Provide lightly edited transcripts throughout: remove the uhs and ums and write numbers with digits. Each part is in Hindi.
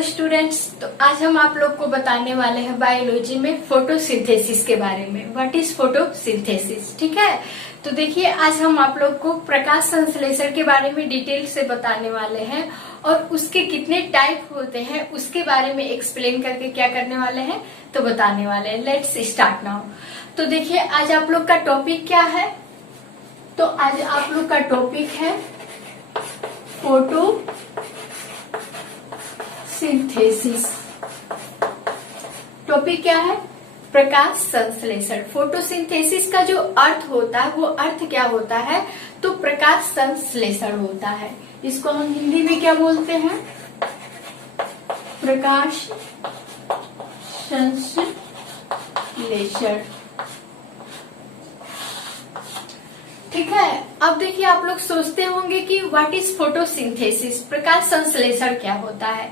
हेलो स्टूडेंट्स, तो आज हम आप लोग को बताने वाले हैं बायोलॉजी में फोटोसिंथेसिस के बारे में। What is photosynthesis? ठीक है, तो देखिए आज हम आप लोग को प्रकाश संश्लेषण के बारे में डिटेल से बताने वाले हैं और उसके कितने टाइप होते हैं उसके बारे में एक्सप्लेन करके क्या करने वाले हैं तो बताने वाले हैं। Let's start now. तो देखिए आज आप लोग का टॉपिक क्या है? तो आज आप लोग का टॉपिक है फोटो सिंथेसिस। टॉपिक क्या है? प्रकाश संश्लेषण। फोटोसिंथेसिस का जो अर्थ होता है वो अर्थ क्या होता है? तो प्रकाश संश्लेषण होता है। इसको हम हिंदी में क्या बोलते हैं? प्रकाश संश्लेषण। ठीक है, अब देखिए आप लोग सोचते होंगे कि व्हाट इज फोटोसिंथेसिस, प्रकाश संश्लेषण क्या होता है?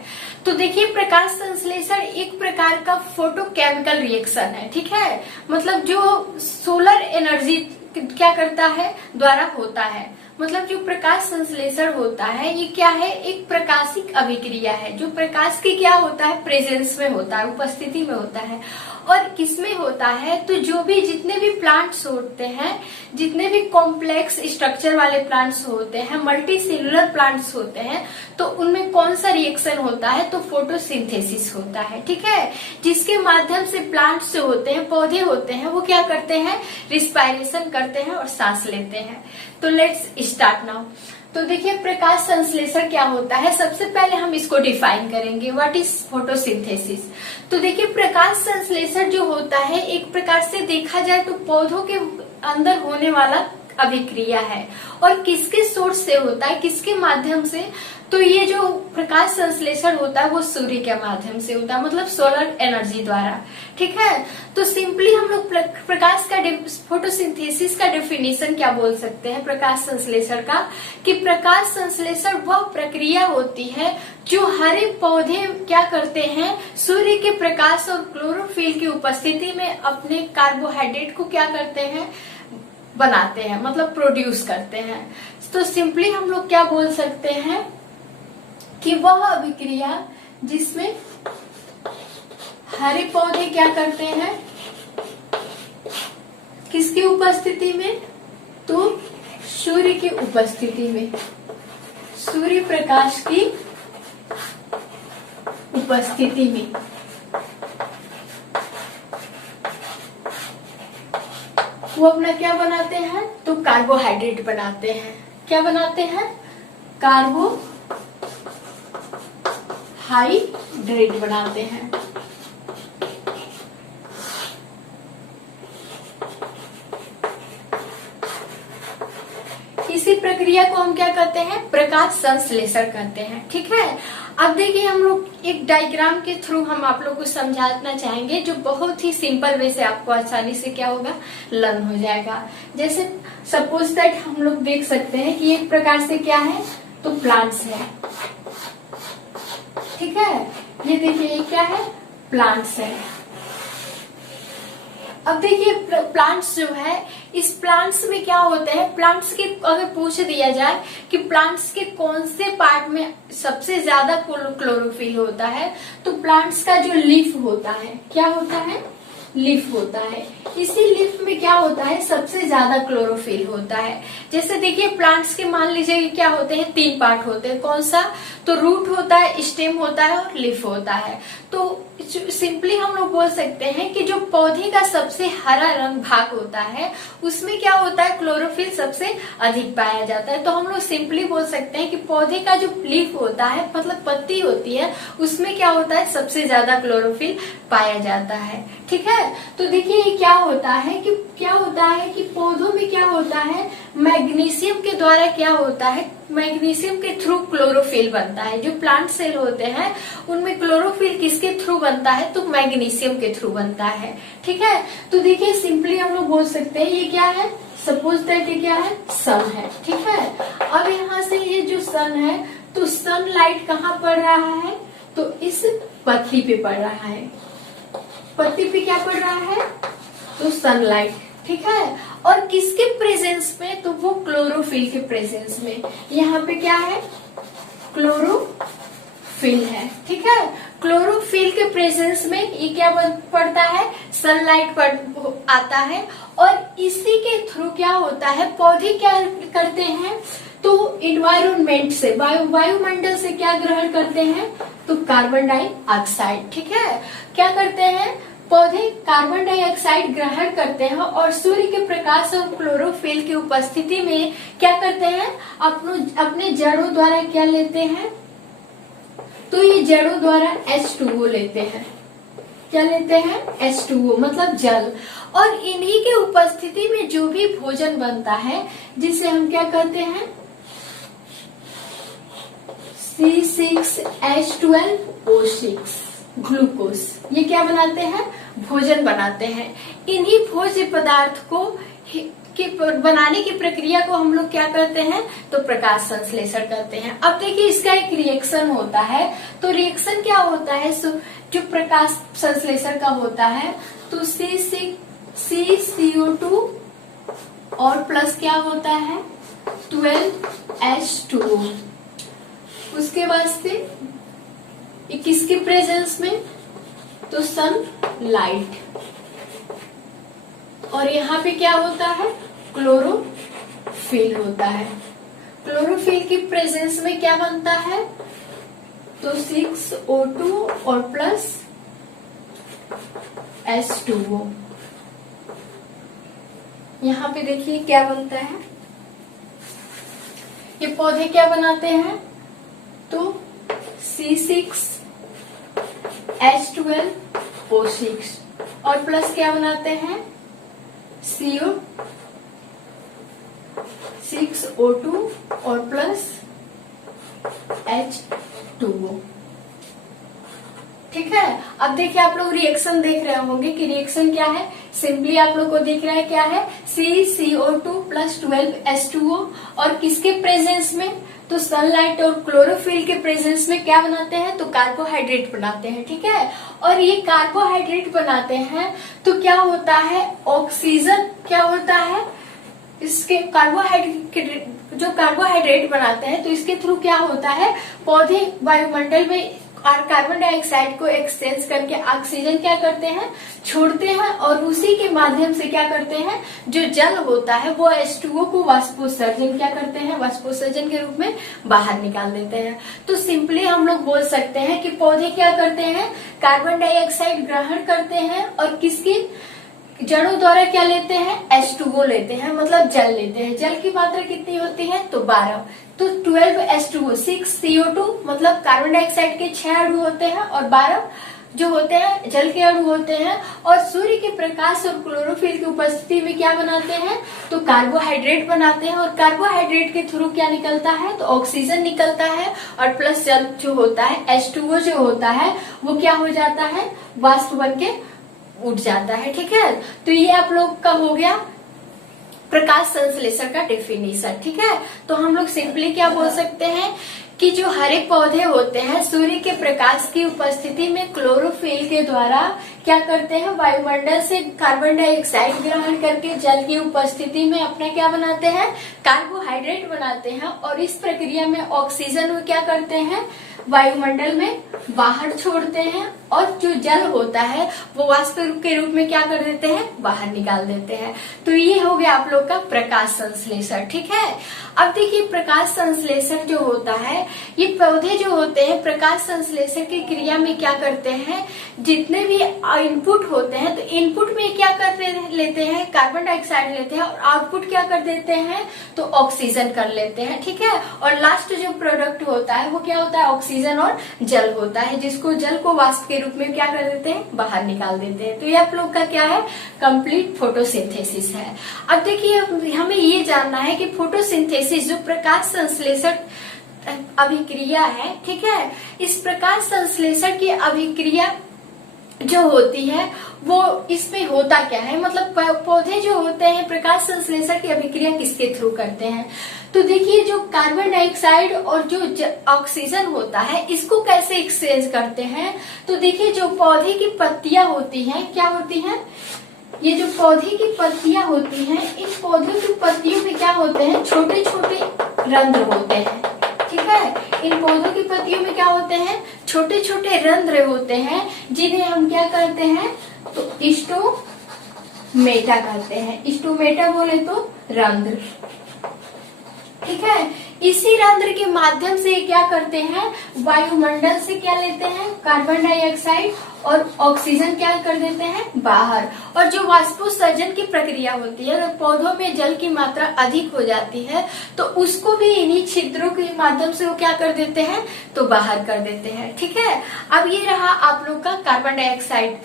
तो देखिए प्रकाश संश्लेषण एक प्रकार का फोटोकेमिकल रिएक्शन है। ठीक है, मतलब जो सोलर एनर्जी क्या करता है द्वारा होता है। मतलब जो प्रकाश संश्लेषण होता है ये क्या है? एक प्रकाशिक अभिक्रिया है जो प्रकाश की क्या होता है? प्रेजेंस में होता है, उपस्थिति में होता है। और किसमें होता है? तो जो भी जितने भी प्लांट्स होते हैं, जितने भी कॉम्प्लेक्स स्ट्रक्चर वाले प्लांट्स होते हैं, मल्टी सेलुलर प्लांट्स होते हैं, तो उनमें कौन सा रिएक्शन होता है? तो फोटोसिंथेसिस होता है। ठीक है, जिसके माध्यम से प्लांट्स जो होते हैं, पौधे होते हैं, वो क्या करते हैं? रिस्पायरेशन करते हैं और सांस लेते हैं। तो लेट्स स्टार्ट नाउ। तो देखिए प्रकाश संश्लेषण क्या होता है, सबसे पहले हम इसको डिफाइन करेंगे। What is photosynthesis? तो देखिए प्रकाश संश्लेषण जो होता है एक प्रकार से देखा जाए तो पौधों के अंदर होने वाला अभिक्रिया है। और किसके सोर्स से होता है, किसके माध्यम से? तो ये जो प्रकाश संश्लेषण होता है वो सूर्य के माध्यम से होता है, मतलब सोलर एनर्जी द्वारा। ठीक है, तो सिंपली हम लोग प्रकाश का फोटोसिंथेसिस का डेफिनेशन क्या बोल सकते हैं प्रकाश संश्लेषण का? कि प्रकाश संश्लेषण वह प्रक्रिया होती है जो हरे पौधे क्या करते हैं? सूर्य के प्रकाश और क्लोरोफिल की उपस्थिति में अपने कार्बोहाइड्रेट को क्या करते हैं? बनाते हैं, मतलब प्रोड्यूस करते हैं। तो सिंपली हम लोग क्या बोल सकते हैं कि वह अभिक्रिया जिसमें हरे पौधे क्या करते हैं, किसकी उपस्थिति में? तो सूर्य की उपस्थिति में, सूर्य प्रकाश की उपस्थिति में वो अपना क्या बनाते हैं? तो कार्बोहाइड्रेट बनाते हैं। क्या बनाते हैं? कार्बोहाइड्रेट बनाते हैं। इसी प्रक्रिया को हम क्या कहते हैं? प्रकाश संश्लेषण कहते हैं। ठीक है, अब देखिए हम लोग एक डायग्राम के थ्रू हम आप लोग को समझाना चाहेंगे जो बहुत ही सिंपल वे से आपको आसानी से क्या होगा? लर्न हो जाएगा। जैसे सपोज दैट हम लोग देख सकते हैं कि एक प्रकार से क्या है? तो प्लांट्स है। ठीक है, ये देखिए ये क्या है? प्लांट्स है। अब देखिए प्लांट्स जो है, इस प्लांट्स में क्या होता है? प्लांट्स के अगर पूछ दिया जाए कि प्लांट्स के कौन से पार्ट में सबसे ज्यादा क्लोरोफिल होता है, तो प्लांट्स का जो लीफ होता है, क्या होता है? लीफ होता है। इसी लीफ में क्या होता है? सबसे ज्यादा क्लोरोफिल होता है। जैसे देखिए प्लांट्स के मान लीजिए क्या होते हैं? 3 पार्ट होते हैं। कौन सा? तो रूट होता है, स्टेम होता है और लीफ होता है। तो सिंपली हम लोग बोल सकते हैं कि जो पौधे का सबसे हरा रंग भाग होता है उसमें क्या होता है? क्लोरोफिल सबसे अधिक पाया जाता है। तो हम लोग सिंपली बोल सकते हैं कि पौधे का जो लीफ होता है, मतलब पत्ती होती है, उसमें क्या होता है? सबसे ज्यादा क्लोरोफिल पाया जाता है। ठीक है, तो देखिए ये क्या होता है कि पौधों में क्या होता है? मैग्नीशियम के द्वारा क्या होता है? मैग्नीशियम के थ्रू क्लोरोफिल बनता है। जो प्लांट सेल होते हैं उनमें क्लोरोफिल किसके थ्रू बनता है? तो मैग्नीशियम के थ्रू बनता है। ठीक है, तो देखिए सिंपली हम लोग बोल सकते हैं ये क्या है? सपोज दैट ये क्या है? सन है। ठीक है, अब यहाँ से ये जो सन है, तो सनलाइट कहाँ पड़ रहा है? तो इस पत्ती पे पड़ रहा है। पत्ती पे क्या पड़ रहा है? तो सनलाइट। ठीक है, और किसके प्रेजेंस में? तो वो क्लोरोफिल के प्रेजेंस में। यहाँ पे क्या है? क्लोरोफिल क्लोरोफिल है, ठीक है। क्लोरोफिल के प्रेजेंस में ये क्या पड़ता है, सनलाइट आता है, और इसी के थ्रू क्या होता है, पौधे क्या करते हैं, तो इन्वायरमेंट से, वायुमंडल से क्या ग्रहण करते हैं, तो कार्बन डाइऑक्साइड, ठीक है। क्या करते हैं, पौधे कार्बन डाइऑक्साइड ग्रहण करते हैं और सूर्य के प्रकाश और क्लोरोफिल की उपस्थिति में क्या करते हैं, अपने जड़ों द्वारा क्या लेते हैं, तो ये जड़ों द्वारा H2O लेते हैं। क्या लेते हैं, H2O मतलब जल। और इन्हीं के उपस्थिति में जो भी भोजन बनता है जिसे हम क्या कहते हैं, C6H12O6 ग्लूकोज, ये क्या बनाते हैं, भोजन बनाते हैं। इन्हीं भोज्य पदार्थ को बनाने की प्रक्रिया को हम लोग क्या करते हैं, तो प्रकाश संश्लेषण करते हैं। अब देखिए इसका एक रिएक्शन होता है, तो रिएक्शन क्या होता है, जो प्रकाश संश्लेषण का होता है, तो CCO2 और प्लस क्या होता है 12H2O। उसके बाद से किसके प्रेजेंस में, तो सनलाइट, और यहाँ पे क्या होता है, क्लोरोफिल होता है। क्लोरोफिल की प्रेजेंस में क्या बनता है, तो 6O2 और प्लस H2O। यहाँ पे देखिए क्या बनता है, ये पौधे क्या बनाते हैं, तो C6H12O6 और प्लस क्या बनाते हैं, CO6O2 और प्लस H2O, ठीक है। अब देखिए आप लोग रिएक्शन देख रहे होंगे कि रिएक्शन क्या है, सिंपली आप लोग को दिख रहा है क्या है, CCO2 प्लस 12H2O, और किसके प्रेजेंस में, तो सनलाइट और क्लोरोफिल के प्रेजेंस में क्या बनाते हैं, तो कार्बोहाइड्रेट बनाते हैं, ठीक है। और ये कार्बोहाइड्रेट बनाते हैं तो क्या होता है, ऑक्सीजन क्या होता है, इसके कार्बोहाइड्रेट बनाते हैं तो इसके थ्रू क्या होता है, पौधे वायुमंडल में कार्बन डाइऑक्साइड को एक्सचेंज करके ऑक्सीजन क्या करते हैं, छोड़ते हैं, और उसी के माध्यम से क्या करते हैं, जो जल होता है वो H2O को वाष्पोत्सर्जन क्या करते हैं, वाष्पोत्सर्जन के रूप में बाहर निकाल देते हैं। तो सिंपली हम लोग बोल सकते हैं कि पौधे क्या करते हैं, कार्बन डाइऑक्साइड ग्रहण करते हैं और किसकी जड़ों द्वारा क्या लेते हैं, H2O लेते हैं, मतलब जल लेते हैं। जल की मात्रा कितनी होती है, तो 12, तो 12H2O, 6CO2 मतलब कार्बन डाइऑक्साइड के 6 अणु होते हैं और 12 जो होते हैं जल के अणु होते हैं, और सूर्य के प्रकाश और क्लोरोफिल की उपस्थिति में क्या बनाते हैं, तो कार्बोहाइड्रेट बनाते हैं, और कार्बोहाइड्रेट के थ्रू क्या निकलता है, तो ऑक्सीजन निकलता है, और प्लस जल जो होता है H2O जो होता है वो क्या हो जाता है, वाष्प बन के उठ जाता है, ठीक है। तो ये आप लोग का हो गया प्रकाश संश्लेषण का डेफिनेशन, ठीक है। तो हम लोग सिंपली क्या बोल सकते हैं कि जो हरे पौधे होते हैं सूर्य के प्रकाश की उपस्थिति में क्लोरोफिल के द्वारा क्या करते हैं, वायुमंडल से कार्बन डाइऑक्साइड ग्रहण करके जल की उपस्थिति में अपना क्या बनाते हैं, कार्बोहाइड्रेट बनाते हैं, और इस प्रक्रिया में ऑक्सीजन वो क्या करते हैं, वायुमंडल में बाहर छोड़ते हैं, और जो जल होता है वो वाष्प के रूप में क्या कर देते हैं, बाहर निकाल देते हैं। तो ये हो गया आप लोग का प्रकाश संश्लेषण, ठीक है। अब देखिए प्रकाश संश्लेषण जो होता है, ये पौधे जो होते हैं प्रकाश संश्लेषण की क्रिया में क्या करते हैं, जितने भी इनपुट होते हैं तो इनपुट में क्या कर लेते हैं, कार्बन डाइऑक्साइड लेते हैं, और आउटपुट क्या कर देते हैं, तो ऑक्सीजन कर लेते हैं, ठीक है। और लास्ट जो प्रोडक्ट होता है वो क्या होता है, ऑक्सीजन और जल होता है, जिसको जल को वाष्प के रूप में क्या कर देते हैं, बाहर निकाल देते हैं। तो ये आप लोग का क्या है, कंप्लीट फोटोसिंथेसिस है। अब देखिए हमें ये जानना है कि फोटोसिंथेसिस जो प्रकाश संश्लेषण अभिक्रिया है, ठीक है, इस प्रकाश संश्लेषण की अभिक्रिया जो होती है वो इसमें होता क्या है, मतलब पौधे जो होते हैं प्रकाश संश्लेषण की अभिक्रिया किसके थ्रू करते हैं। तो देखिए जो कार्बन डाइऑक्साइड और जो ऑक्सीजन होता है इसको कैसे एक्सचेंज करते हैं, तो देखिए जो पौधे की पत्तियां होती हैं, क्या होती हैं, ये जो पौधे की पत्तियां होती हैं, इन पौधों की पत्तियों में क्या होते हैं, छोटे छोटे रंध्र होते हैं, ठीक है। इन पौधों की पत्तियों में क्या होते हैं, छोटे छोटे रंध्र होते हैं, जिन्हें हम क्या कहते हैं, तो स्टोमेटा कहते हैं। स्टोमेटा बोले तो रंध्र, ठीक है। इसी रंध्र के माध्यम से क्या करते हैं, वायुमंडल से क्या लेते हैं, कार्बन डाइऑक्साइड और ऑक्सीजन क्या कर देते हैं बाहर। और जो वाष्पोत्सर्जन की प्रक्रिया होती है, अगर पौधों में जल की मात्रा अधिक हो जाती है तो उसको भी इन्हीं छिद्रों के माध्यम से वो क्या कर देते हैं, तो बाहर कर देते हैं, ठीक है। अब ये रहा आप लोग का कार्बन डाइऑक्साइड,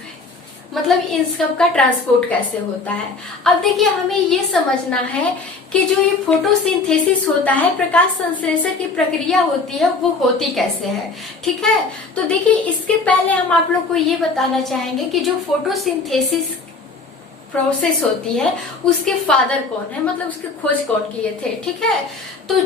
मतलब इन सब का ट्रांसपोर्ट कैसे होता है। अब देखिए हमें ये समझना है कि जो ये फोटोसिंथेसिस होता है, प्रकाश संश्लेषण की प्रक्रिया होती है, वो होती कैसे है, ठीक है। तो देखिए इसके पहले हम आप लोग को ये बताना चाहेंगे कि जो फोटोसिंथेसिस प्रोसेस होती है उसके फादर कौन है, मतलब उसकी खोज कौन किए थे, ठीक है। तो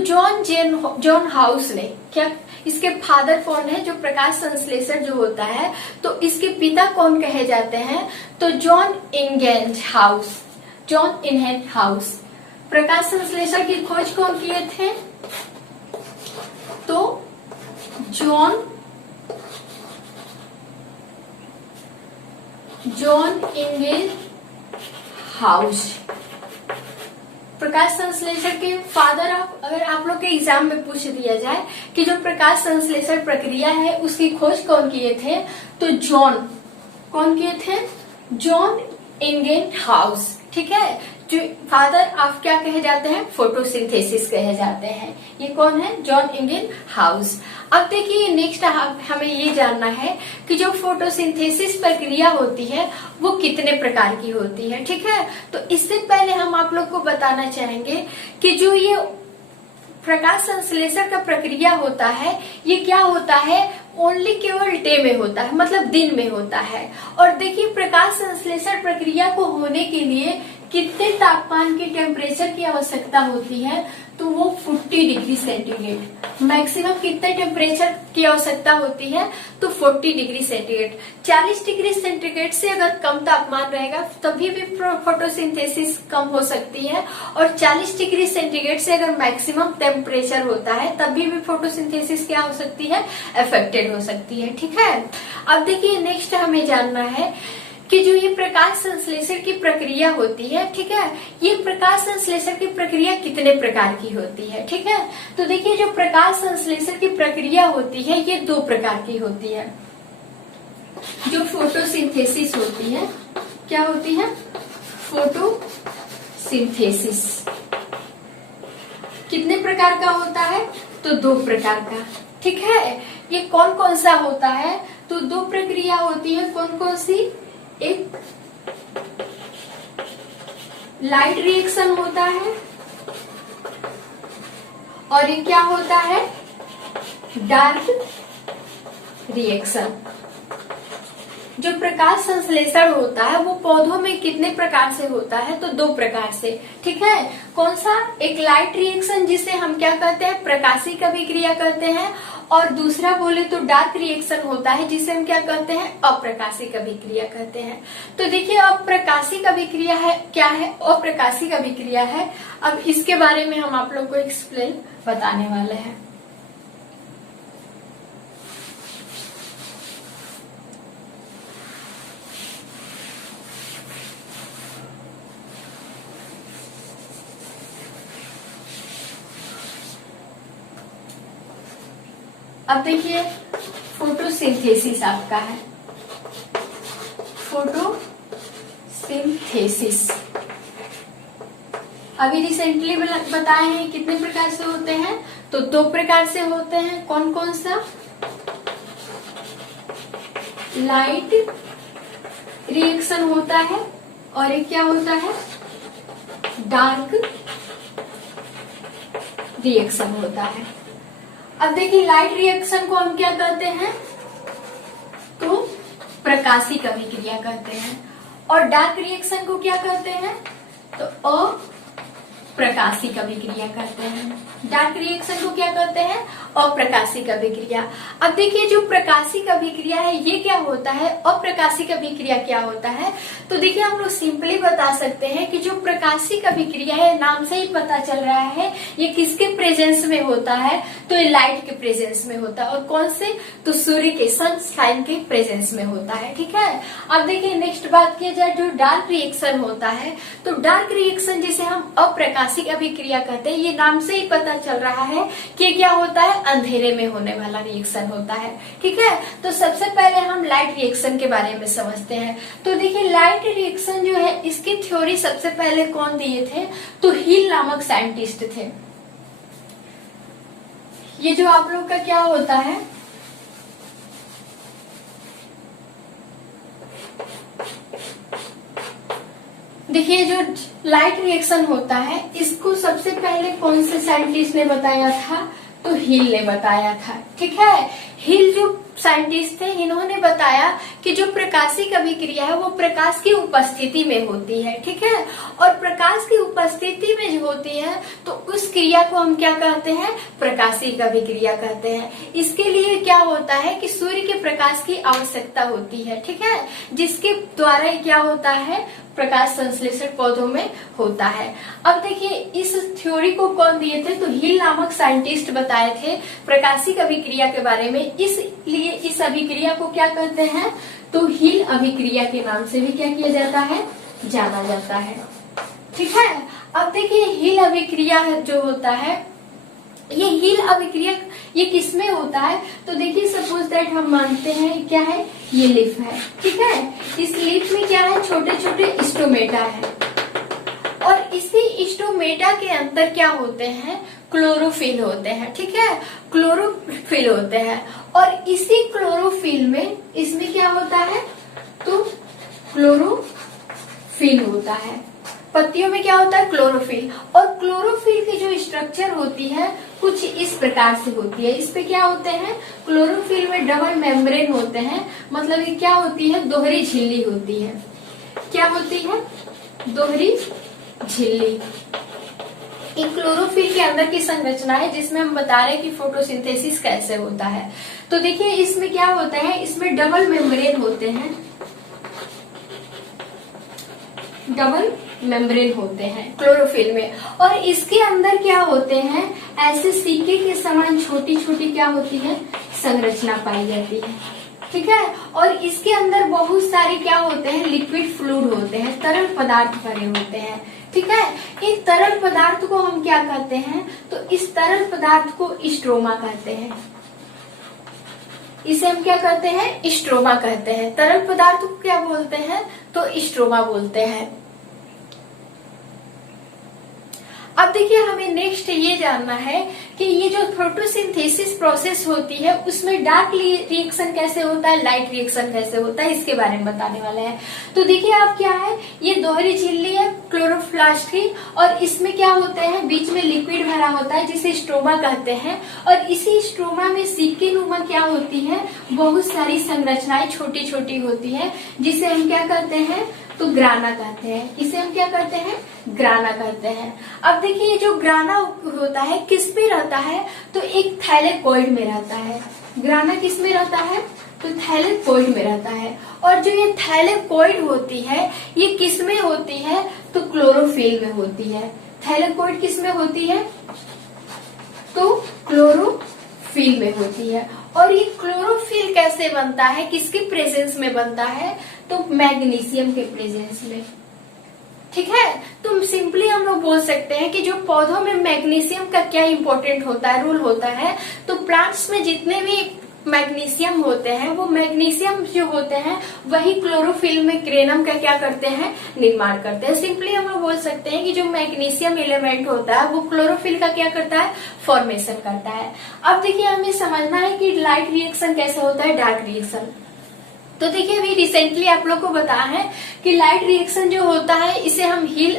जॉन हाउस ने क्या, इसके फादर कौन है, जो प्रकाश संश्लेषण जो होता है, तो इसके पिता कौन कहे जाते हैं, तो जॉन इंगेंज हाउस। प्रकाश संश्लेषण की खोज कौन किए थे, तो जॉन इंगेंज हाउस। प्रकाश संश्लेषण के फादर ऑफ, अगर आप लोग के एग्जाम में पूछ दिया जाए कि जो प्रकाश संश्लेषण प्रक्रिया है उसकी खोज कौन किए थे, तो कौन किए थे, जॉन इंगेंज हाउस, ठीक है। जो फादर ऑफ क्या कहे जाते हैं, फोटोसिंथेसिस कहे जाते हैं, ये कौन है, जॉन इंगेंज हाउस। अब देखिए नेक्स्ट हमें ये जानना है कि जो फोटोसिंथेसिस प्रक्रिया होती है वो कितने प्रकार की होती है, ठीक है। तो इससे पहले हम आप लोग को बताना चाहेंगे कि जो ये प्रकाश संश्लेषण का प्रक्रिया होता है, ये क्या होता है, ओनली केवल डे में होता है, मतलब दिन में होता है। और देखिए प्रकाश संश्लेषण प्रक्रिया को होने के लिए कितने तापमान की टेम्परेचर की आवश्यकता होती है, तो वो 40 डिग्री सेंटीग्रेड। मैक्सिमम कितने टेम्परेचर की आवश्यकता होती है, तो 40 डिग्री सेंटीग्रेड। 40 डिग्री सेंटीग्रेड से अगर कम तापमान रहेगा तभी भी फोटोसिंथेसिस कम हो सकती है, और 40 डिग्री सेंटीग्रेड से अगर मैक्सिमम टेम्परेचर होता है तभी भी फोटोसिंथेसिस क्या हो सकती है, अफेक्टेड हो सकती है, ठीक है। अब देखिए नेक्स्ट हमें जानना है कि जो ये प्रकाश संश्लेषण की प्रक्रिया होती है, ठीक है, ये प्रकाश संश्लेषण की प्रक्रिया कितने प्रकार की होती है, ठीक है। तो देखिए जो प्रकाश संश्लेषण की प्रक्रिया होती है ये 2 प्रकार की होती है। जो फोटोसिंथेसिस होती है, क्या होती है, फोटोसिंथेसिस कितने प्रकार का होता है, तो 2 प्रकार का, ठीक है। ये कौन कौन सा होता है, तो 2 प्रक्रिया होती है, कौन कौन सी, एक लाइट रिएक्शन होता है और एक क्या होता है, डार्क रिएक्शन। जो प्रकाश संश्लेषण होता है वो पौधों में कितने प्रकार से होता है, तो 2 प्रकार से, ठीक है। कौन सा, एक लाइट रिएक्शन जिसे हम क्या कहते हैं, प्रकाशिक अभिक्रिया कहते हैं, और दूसरा बोले तो डार्क रिएक्शन होता है जिसे हम क्या कहते हैं, अप्रकाशिक अभिक्रिया कहते हैं। तो देखिए अप्रकाशिक अभिक्रिया है क्या है, अप्रकाशिक अभिक्रिया है। अब इसके बारे में हम आप लोग को एक्सप्लेन बताने वाले हैं। अब देखिए फोटोसिंथेसिस आपका है, फोटोसिंथेसिस अभी रिसेंटली बताए हैं कितने प्रकार से होते हैं, तो 2 प्रकार से होते हैं। कौन कौन सा, लाइट रिएक्शन होता है और एक क्या होता है, डार्क रिएक्शन होता है। अब देखिए लाइट रिएक्शन को हम क्या कहते हैं, तो प्रकाशिक अभिक्रिया कहते हैं, और डार्क रिएक्शन को क्या कहते हैं, तो अप्रकाशिक अभिक्रिया कहते हैं। डार्क रिएक्शन को क्या कहते हैं? अप्रकाशिक अभिक्रिया। अब देखिए जो प्रकाशिक अभिक्रिया है ये क्या होता है, अप्रकाशिक अभिक्रिया क्या होता है? तो देखिए हम लोग सिंपली बता सकते हैं कि जो प्रकाशिक अभिक्रिया है, नाम से ही पता चल रहा है ये किसके प्रेजेंस में होता है, तो ये लाइट के प्रेजेंस में होता है। और कौन से? तो सूर्य के, सनशाइन के प्रेजेंस में होता है। ठीक है, अब देखिए नेक्स्ट बात किया जाए जो डार्क रिएक्शन होता है, तो डार्क रिएक्शन जिसे हम अप्रकाशिक अभिक्रिया कहते हैं, ये नाम से ही पता चल रहा है कि क्या होता है, अंधेरे में होने वाला रिएक्शन होता है। ठीक है, तो सबसे पहले हम लाइट रिएक्शन के बारे में समझते हैं। तो देखिए लाइट रिएक्शन जो है इसकी थ्योरी सबसे पहले कौन दिए थे, तो हिल नामक साइंटिस्ट थे। ये जो आप लोग का क्या होता है, देखिए जो लाइट रिएक्शन होता है इसको सबसे पहले कौन से साइंटिस्ट ने बताया था, तो हिल ने बताया था। ठीक है, हिल जो साइंटिस्ट थे इन्होंने बताया कि जो प्रकाशिक अभिक्रिया है वो प्रकाश की उपस्थिति में होती है। ठीक है, और प्रकाश की उपस्थिति में जो होती है तो उस क्रिया को हम क्या कहते हैं, प्रकाशिक अभिक्रिया कहते हैं। इसके लिए क्या होता है कि सूर्य के प्रकाश की आवश्यकता होती है। ठीक है, जिसके द्वारा क्या होता है, प्रकाश संश्लेषण पौधों में होता है। अब देखिए इस थ्योरी को कौन दिए थे, तो हिल नामक साइंटिस्ट बताए थे प्रकाशिक अभिक्रिया के बारे में। इसलिए इस अभिक्रिया को क्या कहते हैं, तो हिल अभिक्रिया के नाम से भी क्या किया जाता है, जाना जाता है। ठीक है, अब देखिए हिल अभिक्रिया जो होता है, ये हिल अभिक्रिया ये किसमें होता है, तो देखिए सपोज दैट हम मानते हैं क्या है, ये लीफ है। ठीक है, इस लीफ में क्या है, छोटे छोटे स्टोमेटा है और इसी स्टोमेटा के अंदर क्या होते हैं, क्लोरोफिल होते हैं। ठीक है, क्लोरोफिल होते हैं और इसी क्लोरोफिल में इसमें क्या होता है, तो क्लोरोफिल होता है। पत्तियों में क्या होता है, क्लोरोफिल। और क्लोरोफिल की जो स्ट्रक्चर होती है कुछ इस प्रकार से होती है। इस पे क्या होते हैं, क्लोरोफिल में डबल मेम्ब्रेन होते हैं, मतलब ये क्या होती है, दोहरी झिल्ली होती है। क्या होती है, दोहरी झिल्ली। एक क्लोरोफिल के अंदर की संरचना है जिसमें हम बता रहे हैं कि फोटोसिंथेसिस कैसे होता है। तो देखिए इसमें क्या होता है, इसमें डबल मेम्ब्रेन होते हैं, डबल मेम्ब्रेन होते हैं क्लोरोफिल में। और इसके अंदर क्या होते हैं, ऐसे सिक्के के समान छोटी छोटी क्या होती है, संरचना पाई जाती है। ठीक है, और इसके अंदर बहुत सारे क्या होते हैं, लिक्विड फ्लूइड होते हैं, तरल पदार्थ भरे होते हैं। ठीक है, इन तरल पदार्थ को हम क्या कहते हैं, तो इस तरल पदार्थ को स्ट्रोमा कहते हैं। इसे हम क्या कहते हैं, स्ट्रोमा कहते हैं। तरल पदार्थ को क्या बोलते हैं, तो स्ट्रोमा बोलते हैं। अब देखिए हमें नेक्स्ट ये जानना है कि ये जो फोटोसिंथेसिस प्रोसेस होती है उसमें डार्क रिएक्शन कैसे होता है, लाइट रिएक्शन कैसे होता है, इसके बारे में बताने वाले हैं। तो देखिए आप क्या है, ये दोहरी झिल्ली है क्लोरोप्लास्ट की और इसमें क्या होते हैं, बीच में लिक्विड भरा होता है जिसे स्ट्रोमा कहते हैं। और इसी स्ट्रोमा में सिक्के नुमा क्या होती है, बहुत सारी संरचनाएं छोटी छोटी होती है जिसे हम क्या कहते हैं, तो ग्राना कहते हैं। इसे हम क्या कहते हैं, ग्राना कहते हैं। अब देखिए जो ग्राना होता है किस में रहता है, तो एक थैलेकॉइड में रहता है। ग्राना किस में रहता है, तो थैलेकॉइड में रहता है। और जो ये थैलेकॉइड होती है ये किस में होती है, तो क्लोरोफिल में होती है। थैलेकॉइड किस में होती है, तो क्लोरोफिल में होती है। और ये क्लोरोफिल कैसे बनता है, किसके प्रेजेंस में बनता है, तो मैग्नीशियम के प्रेजेंस में। ठीक है, तो सिंपली हम लोग बोल सकते हैं कि जो पौधों में मैग्नीशियम का क्या इंपॉर्टेंट होता है, रोल होता है, तो प्लांट्स में जितने भी मैग्नीशियम होते हैं वो मैग्नीशियम जो होते हैं वही क्लोरोफिल में क्रेनम का क्या करते हैं, निर्माण करते हैं। सिंपली हम लोग बोल सकते हैं कि जो मैग्नीशियम एलिमेंट होता है वो क्लोरोफिल का क्या करता है, फॉर्मेशन करता है। अब देखिए हमें समझना है कि लाइट रिएक्शन कैसे होता है, डार्क रिएक्शन। तो देखिए अभी रिसेंटली आप लोग को बताया है कि लाइट रिएक्शन जो होता है इसे हम हिल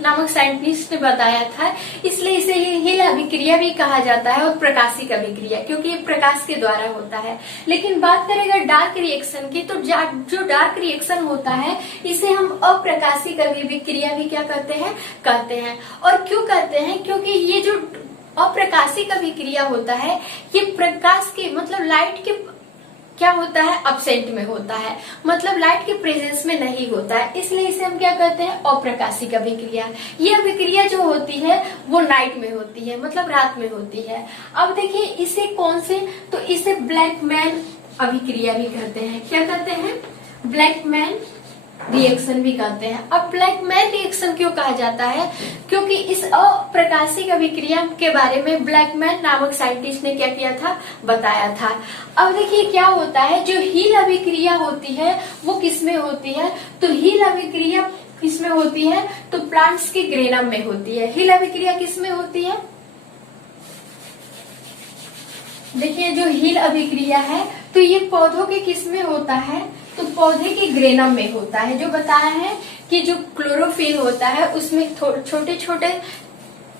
नामक साइंटिस्ट ने बताया था, इसलिए इसे हिल अभिक्रिया भी कहा जाता है और प्रकाशिक अभिक्रिया, क्योंकि ये प्रकाश के द्वारा होता है। लेकिन बात करेगा डार्क रिएक्शन की, तो जो डार्क रिएक्शन होता है इसे हम अप्रकाशिक अभिक्रिया भी क्या कहते हैं, कहते हैं। और क्यों कहते हैं, क्योंकि ये जो अप्रकाशिक अभिक्रिया होता है ये प्रकाश के मतलब लाइट के क्या होता है, अब्सेंट में होता है, मतलब लाइट के प्रेजेंस में नहीं होता है, इसलिए इसे हम क्या कहते हैं, अप्रकाशिक अभिक्रिया। ये अभिक्रिया जो होती है वो नाइट में होती है, मतलब रात में होती है। अब देखिए इसे कौन से, तो इसे ब्लैकमैन अभिक्रिया भी कहते हैं। क्या कहते हैं, ब्लैकमैन रिएक्शन भी कहते हैं। अब ब्लैकमैन रिएक्शन क्यों कहा जाता है, क्योंकि इस अप्रकाशिक अभिक्रिया के बारे में ब्लैकमैन नामक साइंटिस्ट ने क्या किया था, बताया था। अब देखिए क्या होता है, जो हील अभिक्रिया होती है वो किसमें होती है, तो हील अभिक्रिया किसमें होती है, तो प्लांट्स के ग्रेनम में होती है। हील अभिक्रिया किसमें होती है, देखिए जो हील अभिक्रिया है तो ये पौधों के किसमें होता है, तो पौधे के ग्रेनम में होता है। जो बताया है कि जो क्लोरोफिल होता है उसमें छोटे छोटे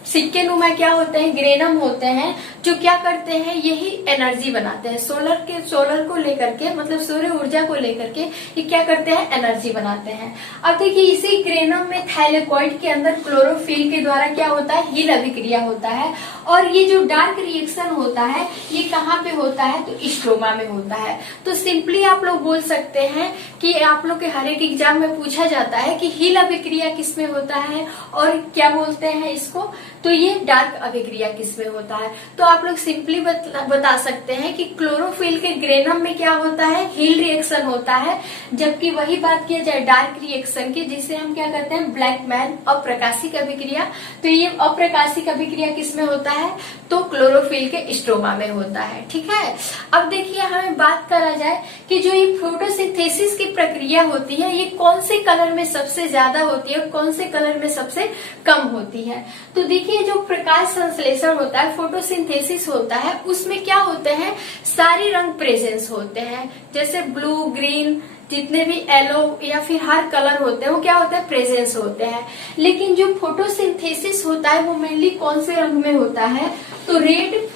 सिक्के नुमा क्या होते हैं, ग्रेनम होते हैं, जो क्या करते हैं, यही एनर्जी बनाते हैं। सोलर को लेकर के, मतलब सूर्य ऊर्जा को लेकर के ये क्या करते हैं, एनर्जी बनाते हैं। अब देखिए इसी ग्रेनम में थाइलेकॉइड के अंदर क्लोरोफिल के द्वारा क्या होता है, हील अभिक्रिया होता है। और ये जो डार्क रिएक्शन होता है ये कहाँ पे होता है, तो स्ट्रोमा में होता है। तो सिंपली आप लोग बोल सकते हैं कि आप लोग के हर एक एग्जाम में पूछा जाता है कि हील अभिक्रिया किसमें होता है और क्या बोलते हैं इसको, तो ये डार्क अभिक्रिया किसमें होता है। तो आप लोग सिंपली बता सकते हैं कि क्लोरोफिल के ग्रेनम में क्या होता है, हील रिएक्शन होता है। जबकि वही बात किया जाए डार्क रिएक्शन की, जिसे हम क्या कहते हैं, ब्लैकमैन अप्रकाशिक अभिक्रिया, तो ये अप्रकाशिक अभिक्रिया किसमें होता है, तो क्लोरोफिल के स्ट्रोमा में होता है। ठीक है, अब देखिए हमें बात करा जाए कि जो ये फोटोसिंथेसिस की प्रक्रिया होती है ये कौन से कलर में सबसे ज्यादा होती है, कौन से कलर में सबसे कम होती है। तो देखिए जो प्रकाश संश्लेषण होता है, फोटोसिंथेसिस होता है, उसमें क्या होते हैं, सारे रंग प्रेजेंस होते हैं, जैसे ब्लू, ग्रीन, जितने भी येलो या फिर हर कलर होते हैं वो क्या होता है, प्रेजेंस होते हैं। लेकिन जो फोटोसिंथेसिस होता है वो मेनली कौन से रंग में होता है, तो रेड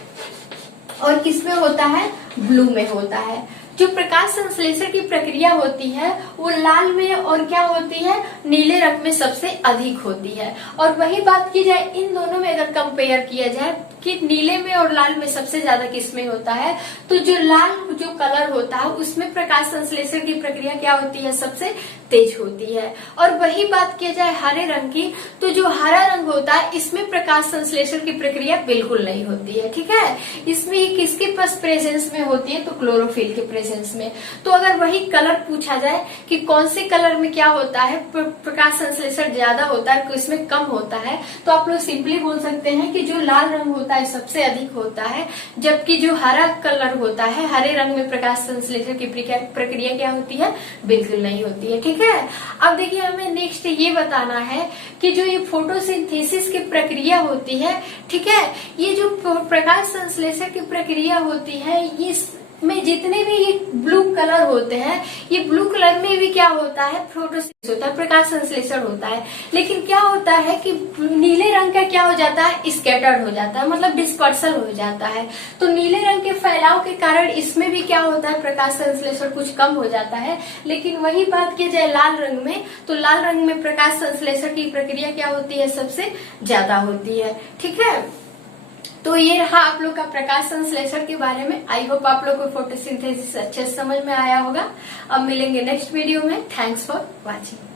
और किसमें होता है, ब्लू में होता है। जो प्रकाश संश्लेषण की प्रक्रिया होती है वो लाल में और क्या होती है, नीले रंग में सबसे अधिक होती है। और वही बात की जाए इन दोनों में अगर कंपेयर किया जाए कि नीले में और लाल में सबसे ज्यादा किसमें होता है, तो जो लाल जो कलर होता है उसमें प्रकाश संश्लेषण की प्रक्रिया क्या होती है, सबसे तेज होती है। और वही बात किया जाए हरे रंग की, तो जो हरा रंग होता है इसमें प्रकाश संश्लेषण की प्रक्रिया बिल्कुल नहीं होती है। ठीक है, इसमें किसके पास प्रेजेंस में होती है, तो क्लोरोफिल के प्रेजेंस में। तो अगर वही कलर पूछा जाए कि कौन से कलर में क्या होता है, प्रकाश संश्लेषण ज्यादा होता है, किसमें कम होता है, तो आप लोग सिंपली बोल सकते हैं कि जो लाल रंग होता है सबसे अधिक होता है, जबकि जो हरा कलर होता है, हरे रंग में प्रकाश संश्लेषण की प्रक्रिया क्या होती है, बिल्कुल नहीं होती है। ठीक है, अब देखिए हमें नेक्स्ट ये बताना है कि जो ये फोटोसिंथेसिस की प्रक्रिया होती है, ठीक है, ये जो प्रकाश संश्लेषण की प्रक्रिया होती है ये में जितने भी ये ब्लू कलर होते हैं, ये ब्लू कलर में भी क्या होता है, फोटोसिंथेसिस होता है, प्रकाश संश्लेषण होता है। लेकिन क्या होता है कि नीले रंग का क्या हो जाता है, स्कैटर्ड हो जाता है, मतलब डिस्पर्सल हो जाता है। तो नीले रंग के फैलाव के कारण इसमें भी क्या होता है, प्रकाश संश्लेषण कुछ कम हो जाता है। लेकिन वही बात की जाए लाल रंग में, तो लाल रंग में प्रकाश संश्लेषण की प्रक्रिया क्या होती है, सबसे ज्यादा होती है। ठीक है, तो ये रहा आप लोग का प्रकाश संश्लेषण के बारे में। आई होप आप लोग को फोटोसिंथेसिस अच्छे से समझ में आया होगा। अब मिलेंगे नेक्स्ट वीडियो में। Thanks for watching.